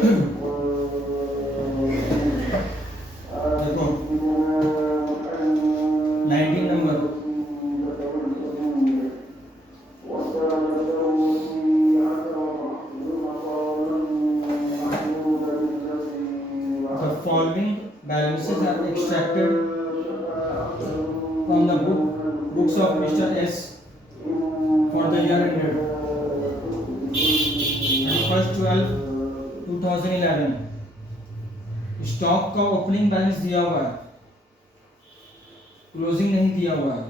देखो 19 number, the following balances are extracted from the books of Mr. S for the year ended 31/12/2011। Stock का opening balance दिया हुआ है, closing नहीं दिया हुआ है,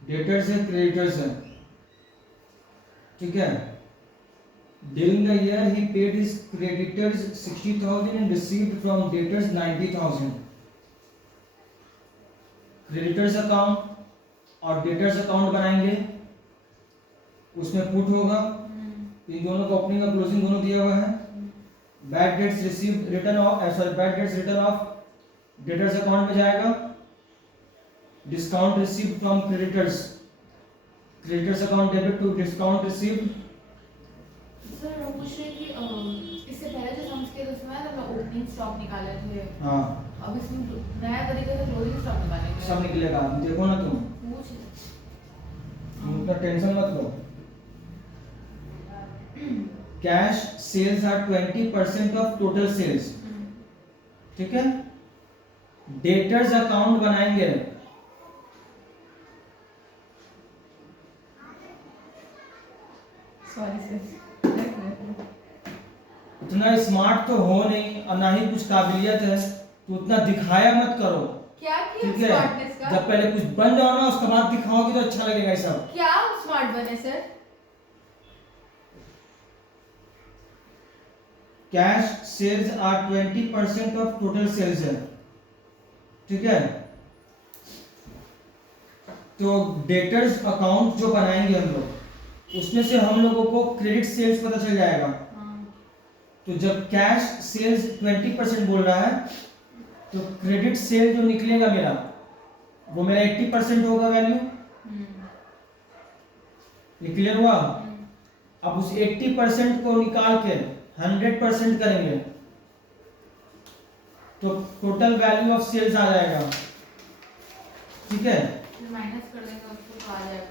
डेटर्स है, क्रेडिटर्स है, ठीक है। During the year he paid his creditors 60,000 and received from debtors 90,000। Creditors account और डेटर्स अकाउंट बनाएंगे, उसमें पुट होगा, इन दोनों का ओपनिंग और क्लोजिंग दोनों दिया हुआ है। Bad debts received return of bad debts return of debtors account में जाएगा। Discount received from creditors, creditors account debit to discount received. Sir वो पूछ रहे कि इससे पहले जो सम्स के उसमें ना मैं ओपनिंग स्टॉक निकाले थे, हाँ अब इसमें नया तरीके से क्लोजिंग स्टॉक निकालेंगे। सब निकलेगा, देखो ना तुम उतना टेंशन मत लो। Cash sales are 20% of total sales, ठीक है। डेटर्स अकाउंट बनाएंगे, सॉरी सर, इतना स्मार्ट तो हो नहीं और ना ही कुछ काबिलियत है, तो उतना दिखाया मत करो, क्या ठीक किया है। स्मार्टनेस का? जब पहले कुछ बन जाओ ना, उसके बाद दिखाओगे तो अच्छा लगेगा ये सब। क्या स्मार्ट बने sir? Cash sales are 20% of total sales है, ठीक है। तो डेटर्स अकाउंट जो बनाएंगे हम लोग, उसमें से हम लोगों को क्रेडिट सेल्स पता चल जाएगा। तो जब कैश सेल्स 20% बोल रहा है, तो क्रेडिट सेल जो निकलेगा मेरा, वो मेरा 80% होगा वैल्यू। ये क्लियर हुआ? अब उस 80% को निकाल के 100% करेंगे तो टोटल वैल्यू ऑफ सेल्स आ जाएगा, ठीक है। माइनस कर देंगे उसको तो आ जाएगा।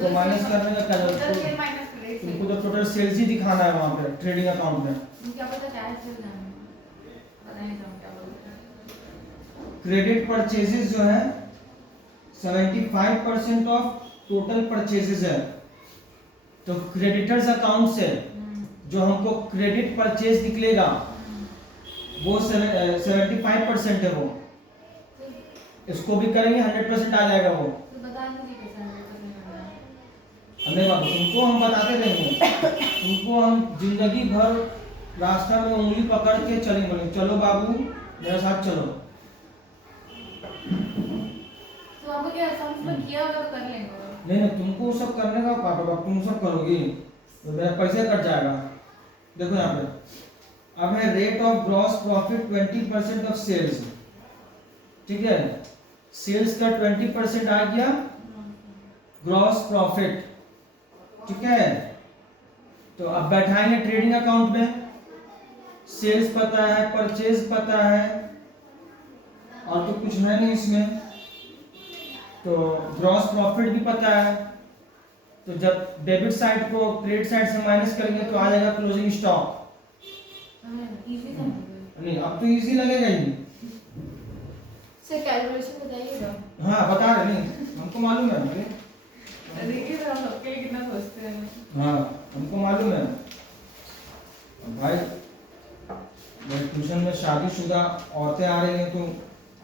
तो माइनस करने का क्या टोटल जरूरत सेल है? माइनस क्रेडिट तुमको तो टोटल सेल्स ही दिखाना है वहां पे ट्रेडिंग अकाउंट में। क्या पता कैश सेल जाना, पता नहीं था क्या बोलते हैं। क्रेडिट परचेजेस जो है 75% ऑफ टोटल परचेजेस है। तो क्रेडिटर्स अकाउंट से जो हमको क्रेडिट परचेज निकलेगा वो 75% है, वो इसको भी करेंगे 100% आ जाएगा वो। तो बता नहीं कैसे 100% करना है। अरे बाबू तुमको हम बताते रहेंगे, तुमको हम जिंदगी भर रास्ता में उंगली पकड़ के चलेंगे, बोलेंगे चलो बाबू मेरे साथ चलो। तो आपको क्या सम्स में किया होगा तो कर लेंगे। नहीं नहीं, तुमको सब करने का पापा, तुम सब करोगी तो मेरा पैसे कट जाएगा। देखो यहाँ पे अब है rate of gross profit 20% of sales, ठीक है। सेल्स का 20% आ गया ग्रॉस प्रॉफिट, ठीक है। तो अब बैठाएंगे ट्रेडिंग अकाउंट में, सेल्स पता है, परचेज पता है, और तो कुछ है नहीं इसमें। तो ग्रॉस प्रॉफिट भी पता है, तो जब डेबिट साइड को क्रेडिट साइड से माइनस करेंगे तो आ जाएगा क्लोजिंग स्टॉक। इजी था नहीं अब तो इजी लगेगा ही। सर कैलकुलेशन बताइएगा। हाँ बता रहे, नहीं हमको मालूम है मुझे। देखिए सर हम सबके लिए कितना सोचते हैं। हाँ हमको मालूम है भाई, मेरे ट्यूशन में शादीशुदा औरतें आ रही हैं तो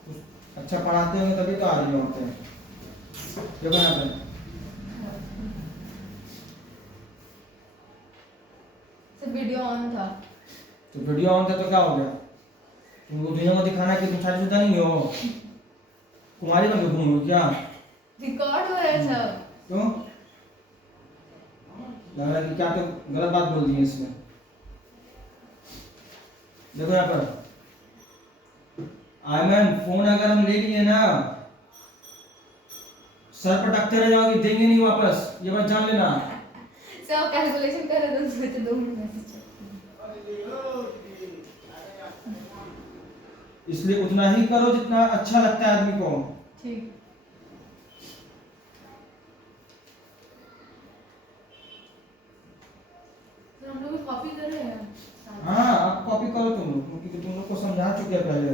कुछ अच्छा पढ़ाते होंगे तभी तो आ रही हैं औरतें। देखो यहाँ पे सर वीडियो ऑन था। तो वीडियो ऑन था तो क्या हो गया? तुमको दुनिया में दिखाना है कि तुम शादीशुदा नहीं हो, कुमारी बन के घूमो क्या? रिकॉर्ड हो रहा है सब। क्यों लग रहा है कि क्या तो गलत बात बोल दी है इसमें। देखो यहाँ पर आयमन, फोन अगर हम ले लिए ना सर पटकते रह जाओगे, देंगे नहीं वापस, ये बात जान लेना। सर आप कैलकुलेशन कर रहे थे, सोचे 2 मिनट मैसेज इसलिए उतना ही करो जितना अच्छा लगता है आदमी को। ठीक। सर हम लोग कॉपी कर रहे हैं। हाँ आप कॉपी करो तुम लोग, क्योंकि तुम लोग को समझा चुके हैं पहले।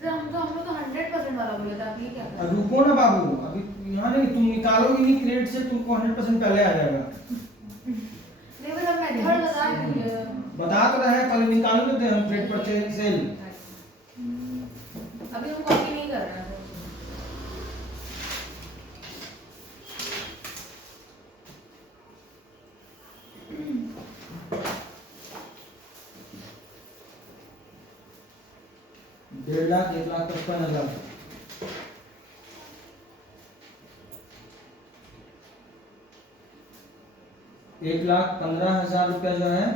सर हम लोग तो 100% वाला बोले था, आप ये क्या कर रहे अब रुको ना बाबू, अभी यहाँ नहीं, तुम निकालोगे नहीं क्रेडिट से, तुमको 100% पहले आ जाएगा। नहीं बस अब मेथड बता दीजिए। बता तो रहे, पहले निकाल लेते हैं हम क्रेडिट परचेज सेल। अभी हम कॉपी नहीं कर रहे हैं। 1.5 लाख 1,55,000 1,15,000 रुपया जो है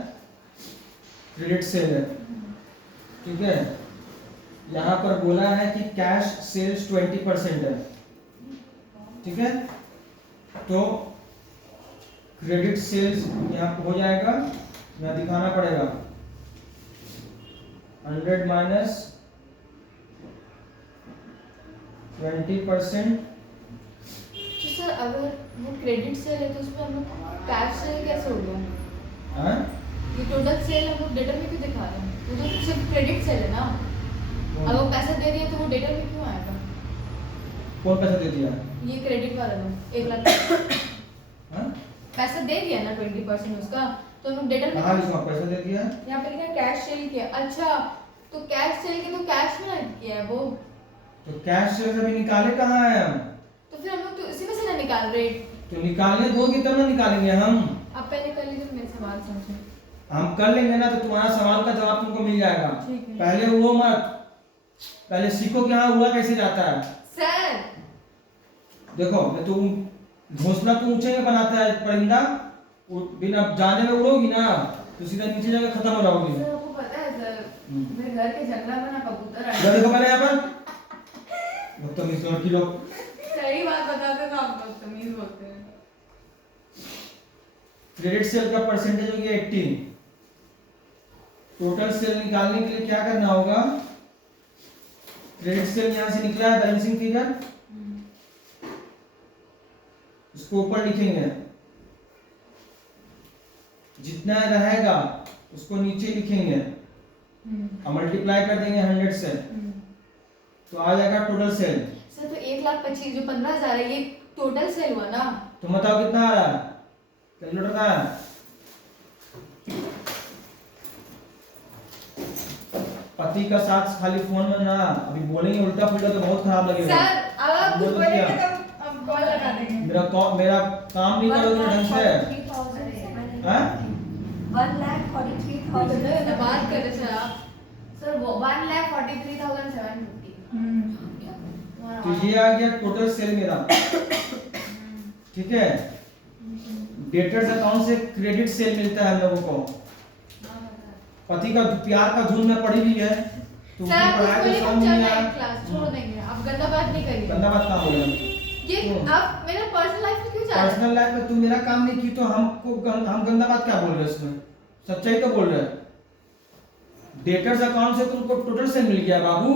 क्रेडिट सेल है, ठीक है। यहाँ पर बोला है कि कैश सेल्स 20% है, ठीक है। तो क्रेडिट सेल्स यहाँ पे हो जाएगा, यहाँ दिखाना पड़ेगा 100 माइनस 20%। तो सर अगर वो क्रेडिट सेल है तो उसमें हम लोग कैश सेल कैसे हो गया? हाँ ये टोटल सेल हम लोग डेटा में क्यों दिखा रहे हैं? वो तो सिर्फ क्रेडिट सेल है ना। अगर वो पैसा दे दिया तो वो डेटा में क्यों आएगा? कौन पैसा दे दिया? ये क्रेडिट वाला लोग 1 लाख हाँ पैसा दे दिया ना 20% उसका, तो हम लोग डेटा में कहाँ लिखा पैसा दे दिया? यहाँ पे लिखा है कैश सेल किया। अच्छा तो कैश सेल के तो कैश में किया है वो, तो कैश से अभी निकाले कहाँ है हम? तो फिर हम लोग तो इसी में से ना निकाल रहे। तो निकालने दोगे तब ना निकालेंगे हम। आप पहले कर लीजिए, मेरे सवाल समझे। हम कर लेंगे ना, तो तुम्हारा सवाल का जवाब तुमको मिल जाएगा। ठीक है। पहले वो मत, पहले सीखो कि हाँ हुआ कैसे जाता है। सर देखो तुम घोंसला तो ऊंचे में बनाता है परिंदा, बिना जाने में उड़ोगी ना तो सीधा नीचे जाकर खत्म हो जाओगी। सर आपको पता है सर, मेरे घर के जंगला में ना कबूतर आए। इधर देखो पहले यहाँ पर, बदतमीज लड़की लोग। सही बात बताते तो आप बदतमीज होते हैं। क्रेडिट सेल का परसेंटेज हो गया 18। टोटल सेल निकालने के लिए क्या करना होगा? क्रेडिट सेल यहाँ से निकला है बैलेंसिंग फिगर, इसको ऊपर लिखेंगे, जितना रहेगा उसको नीचे लिखेंगे और मल्टीप्लाई कर देंगे 100 से, तो आ जाएगा टोटल सेल। सर तो 1,25,000 जो 15,000 है ये टोटल सेल हुआ ना? तो बताओ कितना आ रहा है? कैलकुलेटर का है? पति का साथ खाली फोन में ना, अभी बोलेंगे उल्टा पुल्टा तो बहुत खराब लगेगा। सर अब आप कुछ बोलो बोलेंगे क्या? तो हम कॉल लगा देंगे। मेरा काम नहीं करोगे ढंग से, हैं? 1,43,000 बात कर रहे सर आप। सर वो 1,43,750। तो ये आ गया टोटल सेल मेरा, ठीक है। डेटर्स अकाउंट से क्रेडिट सेल मिलता है हम लोगों को। पति का प्यार का धुन में पड़ी हुई है, तो सर आप पढ़ाई उसको तो लेकर समझ चल नहीं रहे आया। हैं क्लास, छोड़ देंगे। आप गंदा बात नहीं करिए। गंदा बात कहाँ बोला? ये आप मेरा पर्सनल लाइफ में क्यों जा रहे हैं? पर्सनल लाइफ में तुम मेरा काम नहीं की तो हम गंदा बात क्या बोल रहे हैं इसमें? सच्चाई तो बोल रहे हैं। डेटर्स अकाउंट से तुमको टोटल सेल मिल गया बाबू।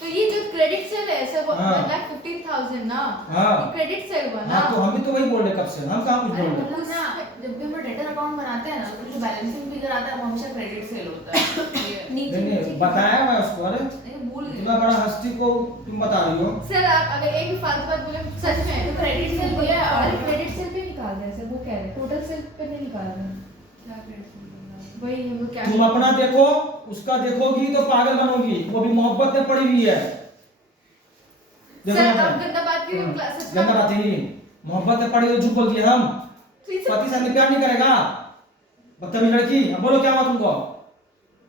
तो ये जो क्रेडिट सेल है सर वो हाँ। 1,15,000 ना, हाँ। क्रेडिट सेल हुआ ना। हाँ तो हम भी तो वही बोल रहे कब से, हम कहाँ कुछ अरे बोल रहे? मतलब ना जब भी हम डेटर अकाउंट बनाते हैं ना तो जो बैलेंसिंग फिगर आता है वो हमेशा क्रेडिट सेल होता है। ये नहीं बताया मैं उसको, अरे नहीं भूल इतना गए बड़ा हस्ती को तुम बता रही हो। सर। आप अगर एक भी फालतू बात बोले सच में तो क्रेडिट सेल हुआ है और क्रेडिट सेल पे निकाल रहे हैं सर, वो कह रहे हैं टोटल सेल पे नहीं निकाल रहे हैं। क्या क्रेडिट सेल वही हम लोग क्या तुम अपना देखो, उसका देखोगी तो पागल बनोगी, वो भी मोहब्बत में पड़ी हुई है। देखो सर यहाँ आप पे। गंदा बात की क्लास सच में गंदा बात ही मोहब्बत में पड़ी हुई झूठ बोल दिया हम। पति से प्यार नहीं करेगा बदतमीज लड़की। अब बोलो क्या हुआ तुमको?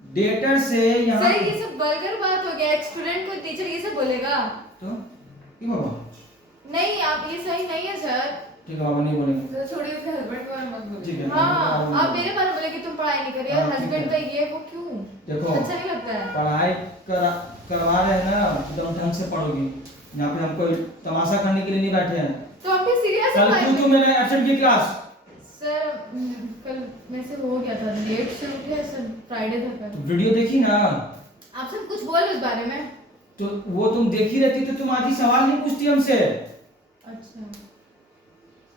डेटर से यहाँ सर ये सब बर्गर बात हो गया। एक स्टूडेंट को टीचर ये सब बोलेगा तो क्यों बाबा? नहीं, आप ये सही नहीं है सर। ठीक है बाबा नहीं बोलेंगे। तो छोड़िए उसके हस्बैंड के बारे में मत ठीक बोलिए। है, हाँ मैं- आप मेरे बारे में बोले कि तुम पढ़ाई नहीं कर रही हाँ, और ठीक हस्बैंड है। का ये वो क्यों देखो अच्छा नहीं लगता है। पढ़ाई करवा रहे हैं ना, एकदम ढंग से पढ़ोगी। यहाँ पे हम कोई तमाशा करने के लिए नहीं बैठे हैं। तो हम भी सीरियस कल क्यों तुम मैंने एब्सेंट की क्लास? सर कल मैं से हो गया था, लेट से उठे, सर फ्राइडे था कल। वीडियो देखी ना? आप सब कुछ बोल उस बारे में? तो वो तुम देखी रहती तो तुम आधी सवाल नहीं पूछती हमसे। अच्छा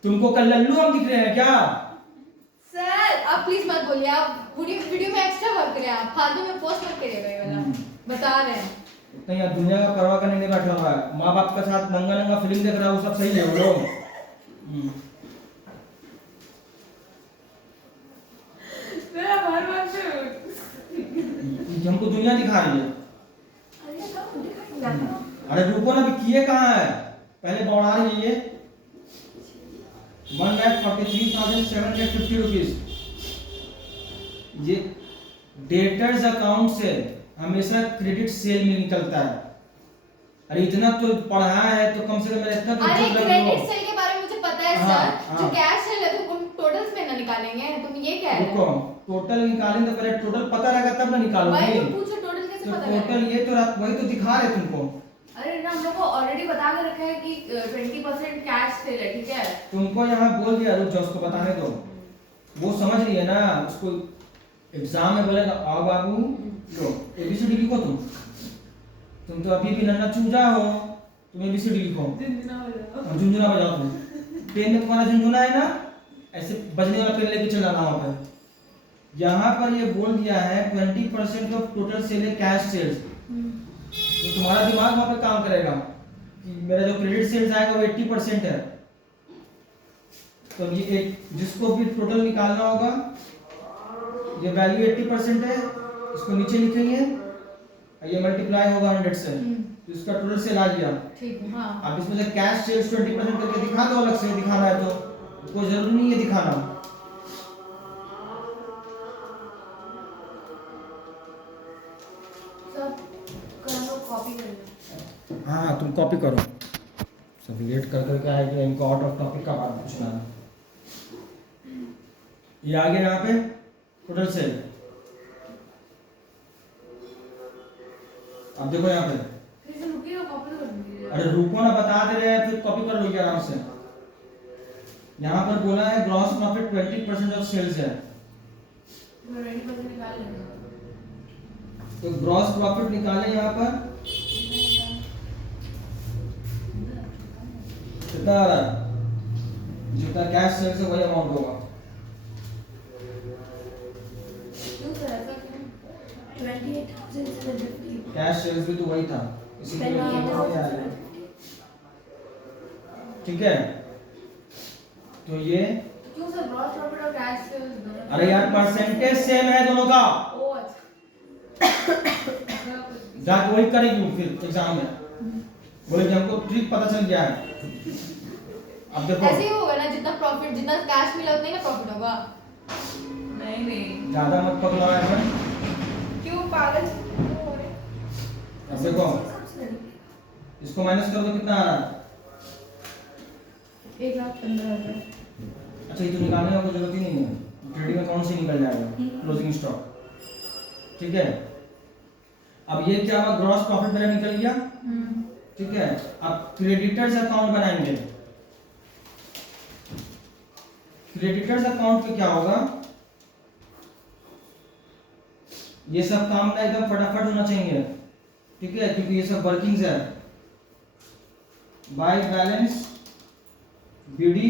तुमको कल लल्लू हम दिख रहे हैं क्या? सर आप प्लीज मत बोलिए, आप वीडियो में एक्स्ट्रा वर्क करें, आप फालतू में पोस्ट मत करिएगा ये वाला, बता रहे हैं। नहीं यार, दुनिया का परवाह करने नहीं बैठा हुआ है। माँ बाप के साथ नंगा नंगा फिल्म देख रहा है, वो सब सही है वो लोग। मेरा बार से हमको दुनिया दिखा रही है। अरे रुको ना, अभी किए कहाँ है? पहले बढ़ा रही है 1,43,750 रुपीज। ये डेटर्स अकाउंट से हमेशा क्रेडिट सेल में निकलता है। अरे इतना तो पढ़ा है तो कम से कम मेरा इतना तो अरे जोर लग क्रेडिट सेल के बारे में मुझे पता है हाँ, सर। हाँ। जो कैश सेल है तो तुम टोटल्स में ना निकालेंगे, तुम ये कह रहे रुको, हो? टोटल निकालेंगे तो पहले टोटल पता रहेगा तब ना निकालोगे। भाई तुम पूछो टोटल कैसे तो पता टोटल लगेगा? ये तो वही तो दिखा रहे तुमको। अरे ना हम लोग को ऑलरेडी बता के रखा है कि 20% कैश सेल है, ठीक है? तुमको यहाँ बोल दिया, रुक जाओ उसको बताने दो। वो समझ रही है ना, उसको एग्जाम में बोलेगा आओ बाबू लो एबीसीडी लिखो। तुम तो अभी भी नन्हा चूजा हो, तुम एबीसीडी लिखो। झुंझुना बजाओ तुम। पेन में तुम्हारा झुंझुना है ना, ऐसे बजने वाला पेन लेके चलाना वहाँ पे। यहाँ पर ये बोल दिया है 20% ऑफ टोटल सेल है कैश सेल्स। तो तुम्हारा दिमाग वहाँ पे काम करेगा कि मेरा जो क्रेडिट सेल्स आएगा वो 80% है। तो ये जिसको भी टोटल निकालना होगा, ये वैल्यू 80% है, इसको नीचे लिखेंगे, ये मल्टीप्लाई होगा 100 से, तो इसका टोटल सेल आ गया। ठीक है हाँ। अब इसमें से कैश सेल्स 20% करके दिखा दो, अलग से दिखाना है तो कोई जरूरी नहीं है दिखाना। सब करो, कॉपी कर लो। हाँ तुम कॉपी करो, सब लेट कर करके आएंगे, इनको आउट ऑफ टॉपिक का बात पूछना है। ये आ गया यहाँ पे टोटल सेल। अब देखो यहाँ पे, फिर से रुकिए, कॉपी तो कर दीजिए। अरे रुको ना, बता दे रहे हैं, फिर कॉपी कर लोगे आराम से। यहाँ पर बोला है ग्रॉस प्रॉफिट 20% ऑफ सेल्स है, 20% निकाल लेंगे। तो ग्रॉस प्रॉफिट निकाले यहाँ पर कितना आ रहा है, जितना कैश सेल्स है वही अमाउंट होगा। क्यों सर ऐसा क्यों? 28,750। कैश सेल्स भी तो वही था, इसी के लिए वही आ रहा है। ठीक है, तो ये क्यों सर ग्रॉस प्रॉफिट और कैश सेल्स दोनों? अरे यार परसेंटेज सेम है दोनों का, ओ अच्छा। जाके वही करेगी फिर एग्जाम में, बोले कि हमको ट्रिक पता चल गया है। अब देखो ऐसे ही होगा ना, जितना प्रॉफिट जितना कैश मिला उतना ही ना प्रॉफिट होगा। नहीं नहीं, ज्यादा मत पकड़ो यार। क्यों पागल क्यों हो रहे? अब देखो इसको माइनस कर दो, कितना आ रहा है? 1,15,000। अच्छा ये तो निकालने का कोई जरूरत ही नहीं है, ट्रेडिंग अकाउंट से निकल जाएगा क्लोजिंग स्टॉक। ठीक है, अब ये क्या हुआ, ग्रॉस प्रॉफिट मेरा निकल गया। ठीक है, अब क्रेडिटर्स अकाउंट बनाएंगे। क्रेडिटर्स अकाउंट पे क्या होगा, ये सब काम ना एकदम फटाफट होना चाहिए। ठीक है, क्योंकि ये सब वर्किंग्स है। By balance BD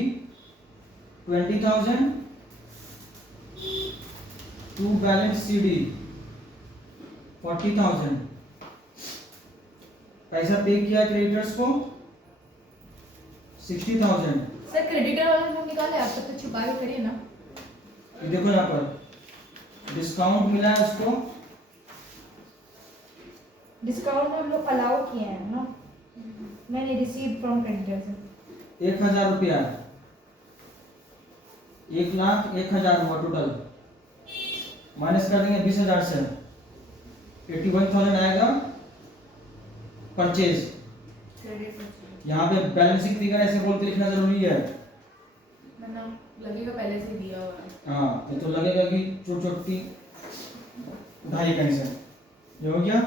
20,000 to balance CD 40,000। पैसा पे किया क्रेडिटर्स को 60,000। सर क्रेडिटर वाला हम निकाले, आप तब तो छुपा के करिए ना। ये देखो यहाँ पर डिस्काउंट मिला है उसको, डिस्काउंट हम लोग अलाउ किए हैं ना, मैंने रिसीव फ्रॉम क्रेडिटर से 1,000 रुपया, 1,01,000 हुआ टोटल। माइनस कर देंगे 20,000 से, 81,000 आएगा परचेज। क्रेडिट यहाँ पे बैलेंसिंग फिगर ऐसे बोल के लिखना जरूरी है। मतलब लगेगा पहले से दिया हुआ है। हाँ ये तो लगेगा कि छोटी उठाई कहीं से। ये हो गया।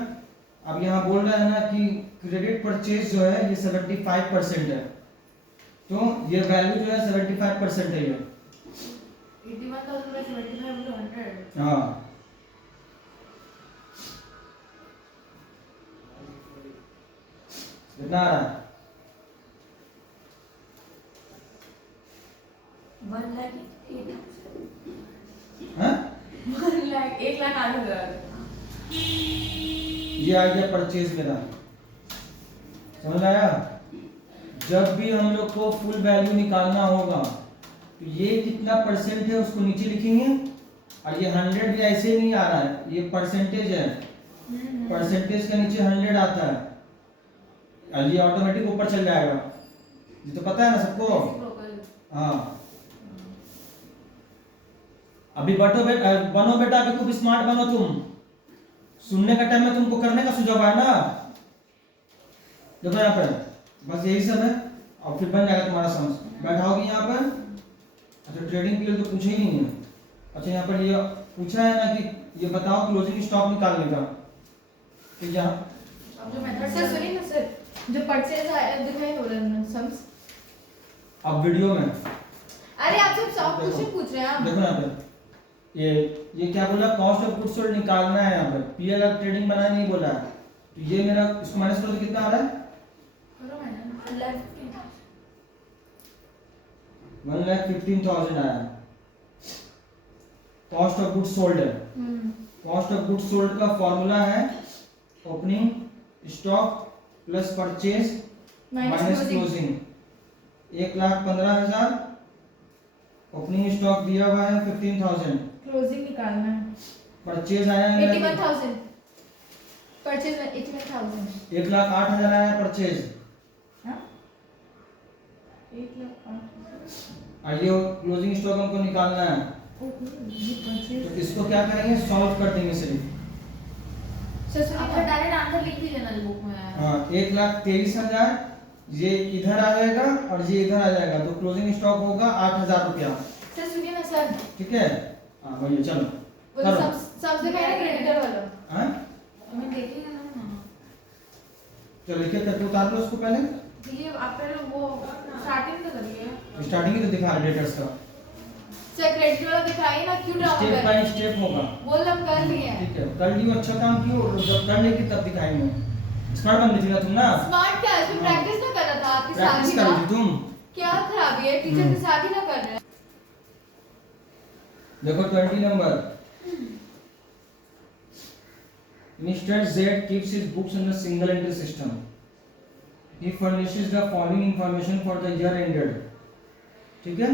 अब यहाँ बोल रहा है ना कि क्रेडिट परचेज जो है ये 75% है, तो ये वैल्यू जो है 75% है। ये 81 21,000 by 75 into 100. हाँ कितना आ रहा है? 1,08,000. हाँ? 1,08,000. ये आ गया परचेज मेरा, समझ आया? जब भी हम लोग को फुल वैल्यू निकालना होगा तो ये कितना परसेंट है उसको नीचे लिखेंगे, और ये 100 भी ऐसे नहीं आ रहा है, ये परसेंटेज है, परसेंटेज का नीचे 100 आता है और ये ऑटोमेटिक ऊपर चल जाएगा, ये तो पता है ना सबको। हाँ अभी बनो बेटा, अभी खूब स्मार्ट बनो तुम, सुनने का टाइम में तुमको करने का सुझाव है ना। देखो यहाँ पर बस यही सब है और फिर बन जाएगा तुम्हारा समझ। बैठाओगे यहाँ पर, अच्छा ट्रेडिंग पीरियड तो पूछे ही नहीं है। अच्छा यहाँ पर ये पूछा है ना कि ये बताओ क्लोजिंग स्टॉक निकालने का, तो यहाँ अब जो मेथड सर सुनिए ना सर, जो परचेज दिखाई हो रहा है सम्स, अब वीडियो में अरे आप सब सॉफ्ट क्वेश्चन पूछ रहे हैं आप। देखो यहाँ पे ये क्या बोला, कॉस्ट ऑफ गुड्स सोल्ड निकालना है यहाँ पर, पीएल ट्रेडिंग बनाना नहीं बोला है। तो ये मेरा इसको माइनस करो तो कितना आ रहा है? करो मैडम. 1,15,000 आया। कॉस्ट ऑफ गुड्स सोल्ड है, कॉस्ट ऑफ गुड्स सोल्ड का फॉर्मूला है opening stock plus purchase minus closing. 1,15,000 opening stock दिया हुआ है 15,000, क्लोजिंग निकालना है परचेज आया है 81,000, परचेज में 81,000। 1,08,000 आया परचेज, हाँ 1,08,000। और ये क्लोजिंग स्टॉक हमको निकालना है। ये परचेज तो इसको क्या करेंगे, सॉल्व कर देंगे सिर्फ। सर सुनिए आपका ना, डायरेक्ट आंसर लिख दीजिए ना बुक में. हाँ 1,23,000 ये इधर आ जाएगा और ये इधर आ जाएगा, तो क्लोजिंग स्टॉक होगा 8,000 रुपया। सर सुनिए ना सर, ठीक है हाँ भैया चलो वो करो। सम्स दिखाई ना क्रेडिटर वाला। हाँ हमें देखिएगा ना. चलो लिखे करके उतार लो उसको पहले, ये आप पहले वो स्टार्टिंग तो करिए. स्टार्टिंग ही तो दिखा रहे डेटर्स का, सर क्रेडिटर वाला दिखाइए ना, क्यों ड्रामा स्टेप कर रहे बाय हैं? स्टेप होगा। बोल हम कर लिए हैं। ठीक है कर लियो, अच्छा काम कियो, और जब कर लेगी तब दिखाएंगे। स्मार्ट बन रही थी ना तुम ना, स्मार्ट क्या है, इसमें हाँ। प्रैक्टिस ना कर रहा था आपके साथ प्रैक्टिस ही कर ना। रही थी तुम। क्या खराबी है, टीचर के साथ ही ना कर रहे हैं। देखो 20 number, Mr. Z keeps his books in a single entry system. He furnishes the following information for the year ended. ठीक है,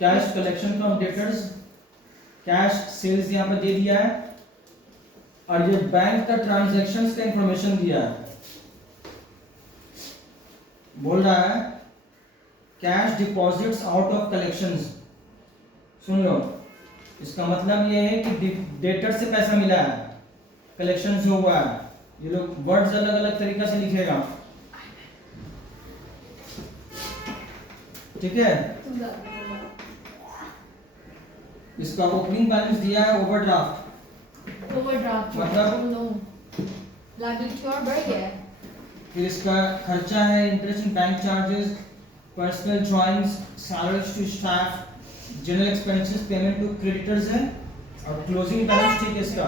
cash collection from debtors, cash sales यहाँ पे दे दिया है, और ये बैंक का ट्रांजैक्शंस का इंफॉर्मेशन दिया है। बोल रहा है cash deposits out of collections. सुन लो, इसका मतलब ये है कि डेटर से पैसा मिला है, कलेक्शन से हुआ है। ये लोग वर्ड्स अलग अलग तरीका से लिखेगा, ठीक है। इसका ओपनिंग बैलेंस दिया है ओवरड्राफ्ट, ओवरड्राफ्ट मतलब? नो लायबिलिटी और बढ़ गया है। फिर इसका खर्चा है interest in bank charges, personal drawings, salaries to staff, general expenses, payment to creditors है, और क्लोजिंग बैलेंस ठीक है इसका,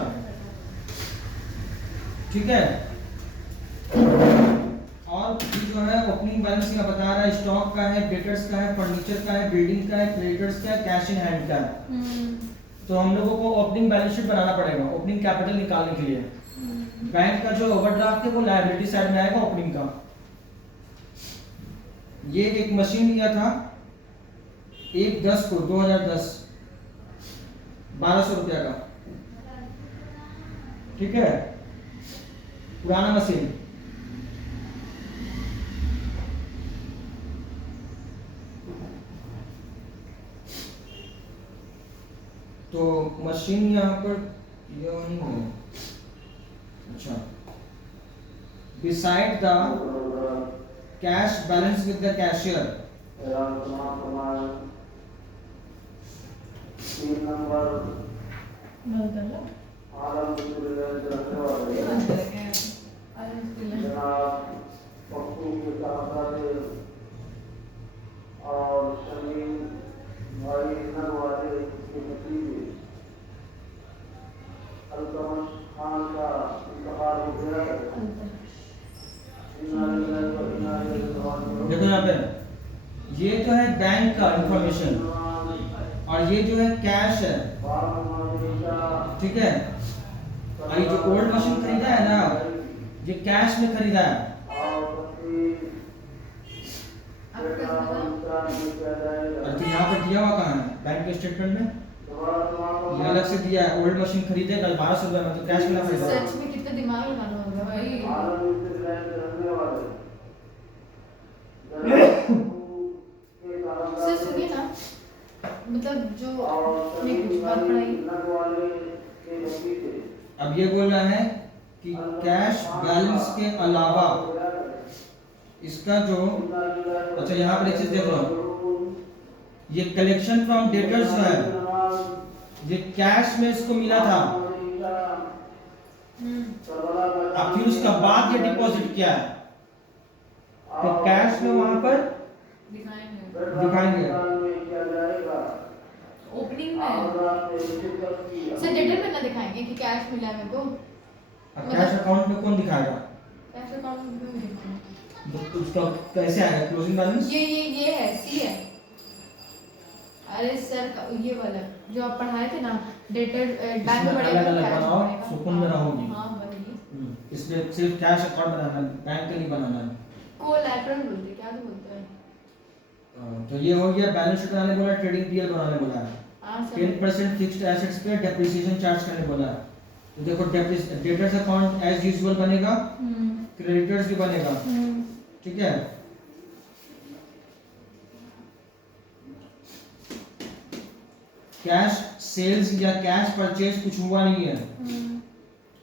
ठीक है। और जो है ओपनिंग बैलेंस का बता रहा है, स्टॉक का है, डेटर्स का है, फर्नीचर का है, बिल्डिंग का है, क्रेडिटर्स का है, कैश इन हैंड का है। तो हम लोगों को ओपनिंग बैलेंस शीट बनाना पड़ेगा ओपनिंग कैपिटल निकालने के लिए। बैंक का जो ओवरड्राफ्ट है वो लायबिलिटी साइड में आएगा ओपनिंग का। ये एक मशीन लिया था 1/10 को 2010, 1200 रुपया का, ठीक है, पुराना मशीन। तो मशीन यहाँ पर ये नहीं है, अच्छा, beside the cash balance with the cashier, और शमीम भाई देखो यहाँ पे ये तो है बैंक का इंफॉर्मेशन और ये जो है कैश है, ठीक है। और ये जो ओल्ड मशीन खरीदा है ना, ये कैश में खरीदा है। और तो यहाँ पर दिया हुआ कहाँ है बैंक के स्टेटमेंट में? ये अलग से दिया है, ओल्ड मशीन खरीदे 1200 रुपये में, तो कैश में ना खरीदा। सच में कितना दिमाग लगाना होगा भाई। सर सुनिए ना, मतलब जो आपने कुछ बात पढ़ाई, अब ये बोल रहा है कि कैश बैलेंस के अलावा इसका जो, अच्छा यहाँ पर एक चीज देख लो, ये कलेक्शन फ्रॉम डेटर्स जो है, ये कैश में इसको मिला था, अब फिर उसका बाद ये डिपॉजिट किया है, तो कैश में वहां पर दिखाएंगे। ओपनिंग में सर डेटर में ना दिखाएंगे कि कैश मिला है मेरे को, अब कैश अकाउंट में कौन दिखाएगा? कैश अकाउंट में क्यों नहीं दिखाएंगे? तो उसका कैसे आएगा क्लोजिंग बैलेंस? ये है, सी है। अरे सर ये वाला जो आप पढ़ाए थे ना, डेटर बैंक में अलग अलग कैश बनाओ, बनेगा। सुकून में रहोगी। हाँ वही। इसलिए सिर्फ कैश अकाउंट बनाना है, बैंक का नहीं बनाना है। कोलैटरल बोलते हैं, क्या तो बोलते हैं। तो ये हो गया, बैलेंस शीट बनाने बोला, ट्रेडिंग पीएल बनाने बोला है, हाँ सर। 10% फिक्स्ड एसेट्स पे डेप्रिसिएशन चार्ज करने बोला है। तो देखो डेटर्स अकाउंट एज यूजुअल बनेगा, क्रेडिटर्स भी बनेगा, ठीक है। कैश सेल्स या कैश परचेज कुछ हुआ नहीं है,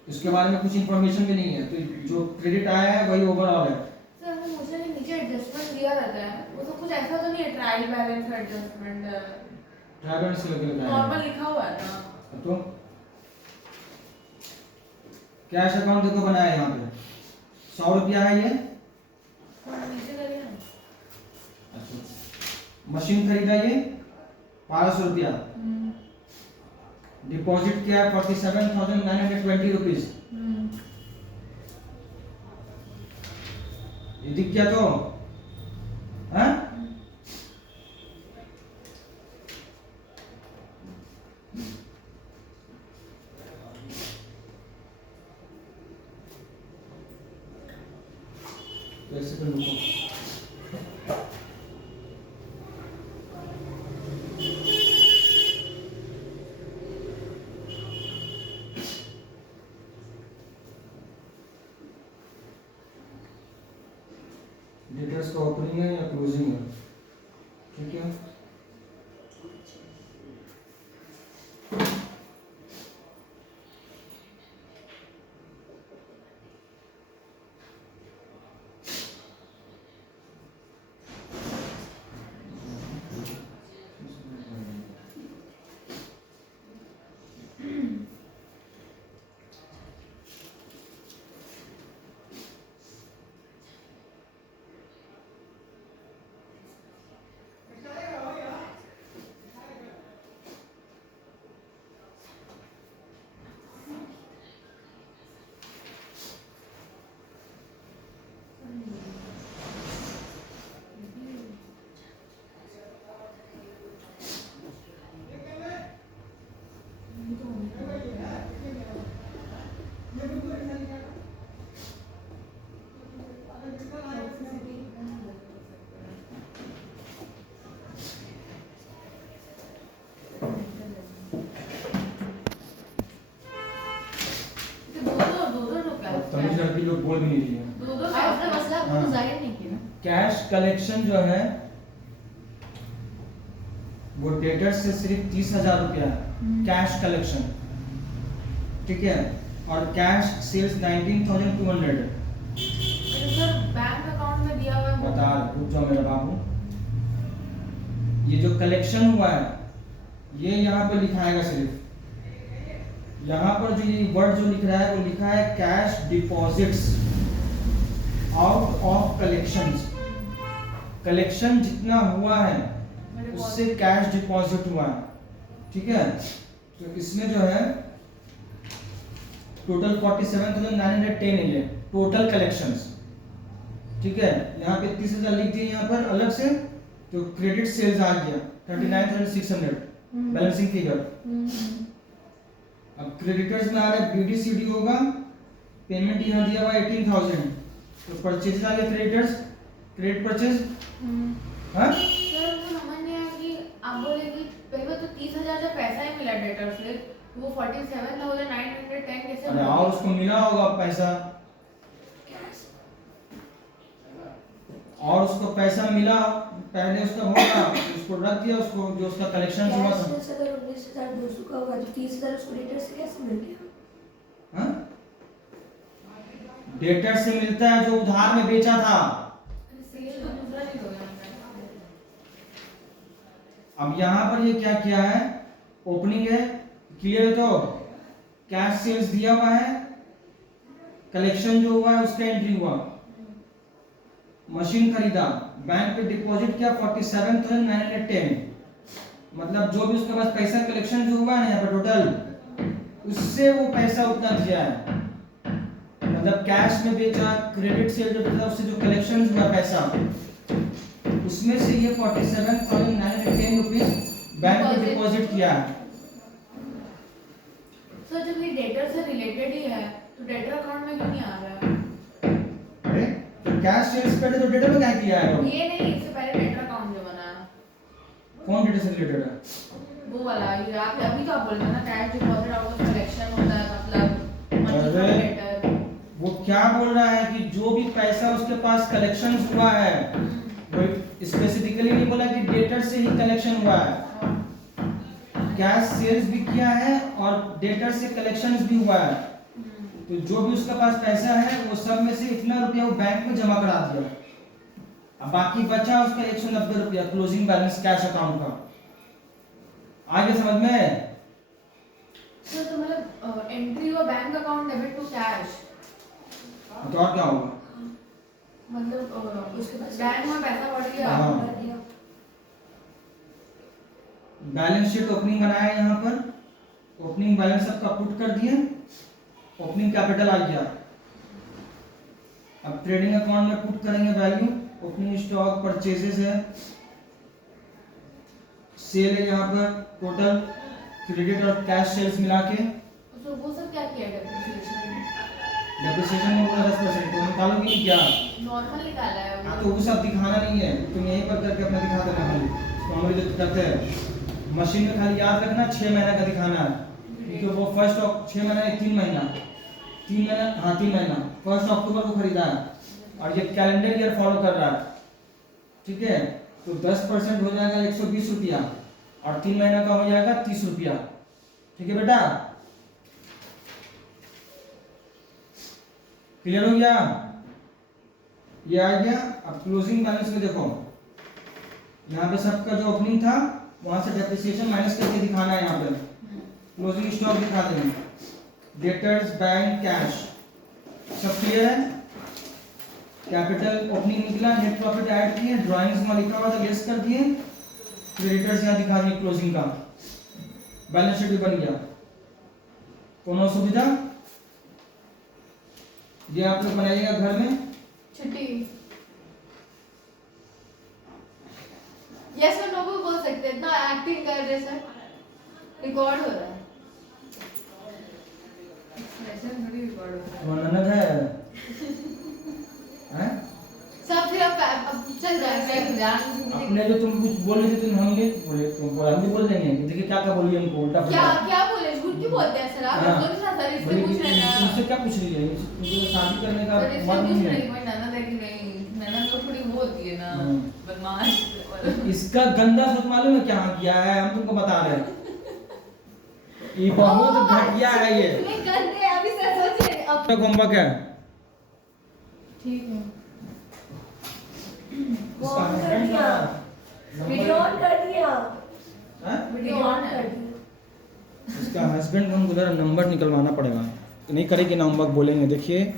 इसके बारे में कुछ इंफॉर्मेशन भी नहीं है, तो जो क्रेडिट आया है वही ओवरऑल है। सर वो मुझे नीचे एडजस्टमेंट दिया रहता है, वो तो कुछ ऐसा तो नहीं है trial balance adjustment, trial balance लगे नॉर्मल लिखा हुआ है ना। तो कैश अकाउंट देखो बनाया है यहाँ पे, 100 रुपया है ये। नीचे करिए ना। अच्छा, मशीन खरीदा ये 1200 रुपया, डिपॉजिट किया 47,920 रुपीज, ये दिख गया तो हाँ? एक सेकंड रुको। डेटर्स का ओपनिंग है या क्लोजिंग है, ठीक है। तमीज लड़की लोग बोल भी नहीं रही है। दो आपने मसला आपको हाँ। जाहिर नहीं किया ना। कैश कलेक्शन जो है वो डेटर से सिर्फ 30,000 रुपया कैश कलेक्शन, ठीक है, और कैश सेल्स 19,200 है। सर बैंक अकाउंट में दिया हुआ है वो- बता रुक जाओ मेरा बाबू, ये जो कलेक्शन हुआ है ये यहाँ पे लिखाएगा सिर्फ, यहाँ पर जो ये वर्ड जो लिख रहा है वो लिखा है cash deposits out of collections. Collection जितना हुआ है उससे कैश डिपॉजिट हुआ है, ठीक है। तो इसमें जो है टोटल 47,910 है टोटल कलेक्शंस, ठीक है। यहाँ पे 30,000 लिख दिए यहाँ पर अलग से, तो क्रेडिट सेल्स आ गया 39,600 बैलेंसिंग फिगर। अब क्रेडिटर्स में आ रहा है BDCD होगा, पेमेंट यहाँ दिया हुआ 18,000, तो परचेज आ गया क्रेडिटर्स, क्रेडिट परचेज। हाँ सर मुझे समझ नहीं आया कि आप बोले कि पहले तो 30,000 जो पैसा ही मिला डेटर से, वो 47,910 कैसे अरे मिला? और उसको मिला होगा पैसा, और उसको पैसा मिला पहले उसका होगा, उसको रख दिया, उसको जो उसका कलेक्शन हुआ था। कैश से अगर 19,200 का हुआ तो 30,000 उसको डेटर से कैसे मिल गया? हाँ डेटर से मिलता है जो उधार में बेचा था। सेल तो दूसरा नहीं होगा हमने। अब यहाँ पर ये क्या किया है, ओपनिंग है, क्लियर है। तो कैश सेल्स दिया हुआ है, कलेक्शन जो हुआ है उसका एंट्री हुआ, मशीन खरीदा, बैंक पे डिपॉजिट किया 47,910, मतलब जो भी उसके पास पैसा कलेक्शन जो हुआ है ना यहाँ पर टोटल, उससे वो पैसा उतना दिया है, मतलब कैश में बेचा, क्रेडिट सेल जो था उससे जो कलेक्शन हुआ पैसा, उसमें से ये 47,910 रुपीस बैंक में डिपॉजिट किया है। सर जब ये डेटर से रिलेटेड ही है तो डेटर अकाउंट में क्यों नहीं आ रहा है? अरे तो कैश सेल्स पहले तो डेटा में क्या किया है? ये नहीं, इससे पहले डेटर अकाउंट जो बना है कौन डेटा से रिलेटेड है? वो वाला, ये आप अभी तो आप बोल रहे थे ना cash deposit out of collection होता है, मतलब मनी फ्रॉम अरे। डेटर। वो क्या बोल रहा है कि जो भी पैसा उसके पास कलेक्शन हुआ है, वो स्पेसिफिकली नहीं बोला कि डेटर से ही कलेक्शन हुआ है, कैश सेल्स भी किया है और डेटर से कलेक्शंस भी हुआ है, तो जो भी उसके पास पैसा है वो सब में से इतना रुपया वो बैंक में जमा करा दिया, अब बाकी बचा उसका 190 रुपया क्लोजिंग बैलेंस कैश अकाउंट का। आगे समझ में? सर तो मतलब एंट्री हुआ bank account debit to cash, तो और क्या होगा? मतलब उसके पास बैंक में पैसा बढ़ गया। हाँ। भर दिया। बैलेंस शीट ओपनिंग बनाया यहाँ पर, ओपनिंग बैलेंस सबका पुट कर दिए, ओपनिंग कैपिटल आ गया। अब ट्रेडिंग अकाउंट में पुट करेंगे वैल्यू, ओपनिंग स्टॉक परचेजेस है, सेल है यहाँ पर, टोटल क्रेडिट और कैश सेल्स मिला के तो वो सब क्या किया डेप्रिसिएशन? डेप्रिसिएशन में पूरा 10%, तो निकालोगे नहीं क्या? नॉर्मल निकाला है हाँ वो। तो वो सब दिखाना नहीं है, तुम यहीं पर करके अपना दिखा देना खाली, तो हम लोग करते हैं मशीन में खाली याद रखना 6 महीना का दिखाना है, क्योंकि वो फर्स्ट 6 महीना 3 महीना 3 महीना, हाँ 3 महीना 1 अक्टूबर को खरीदा है और ये कैलेंडर ईयर फॉलो कर रहा है, ठीक है। तो 10% हो जाएगा 120 रुपया और 3 महीना का हो जाएगा 30 रुपया, ठीक है बेटा, क्लियर हो गया? ये आ गया। अब क्लोजिंग बैलेंस में देखो, यहाँ पे सबका जो ओपनिंग था वहां से डेप्रिसिएशन माइनस करके दिखाना है, यहाँ पे क्लोजिंग स्टॉक दिखा देंगे, डेटर्स बैंक कैश सब क्लियर है। कैपिटल ओपनिंग निकला, नेट प्रॉफिट ऐड किए, ड्राइंग्स में लिखा हुआ था लेस कर दिए, क्रेडिटर्स यहाँ दिखा दिए क्लोजिंग का, बैलेंस शीट भी बन गया। कोनो सुविधा? ये आप लोग बनाइएगा घर में। छुट्टी। यस और नो भी बोल सकते हैं, इतना एक्टिंग कर रहे सर, रिकॉर्ड हो रहा है। एक्सप्रेशन थोड़ी रिकॉर्ड हो रहा है। तुम्हारा ननद है? हैं? सब फिर अब चल जाएगा। अपने जो तुम कुछ बोल रहे थे, तुम हम नहीं बोले, तुम बोला हम भी बोल देंगे कि देखिए क्या क्या बोली हमको उल्टा क्या पुल्टा। क्या बोले, झूठ क्यों बोलते हैं सर आप? हाँ। बोलो ना सर, इससे बोली पूछ कि रहे हैं तुमसे ना। क्या पूछ रही है, तुमको शादी करने का पर इससे मन पूछ नहीं रही है। कोई ननद है कि नहीं, ननद तो थोड़ी वो होती है ना, बदमाश। इसका गंदा सोच मालूम है क्या किया है, हम तुमको बता रहे हैं, ये बहुत घटिया है ये। नहीं करते अभी सर सोच रहे अब। होमवर्क है ठीक है। वो इसका ऑन कर husband दिया, का वीडियो ऑन कर दिया, हैं? वीडियो ऑन कर दिया। इसका हस्बैंड का हमको जरा नंबर निकलवाना पड़ेगा, नहीं करेगी ना होमवर्क बोलेंगे, देखिए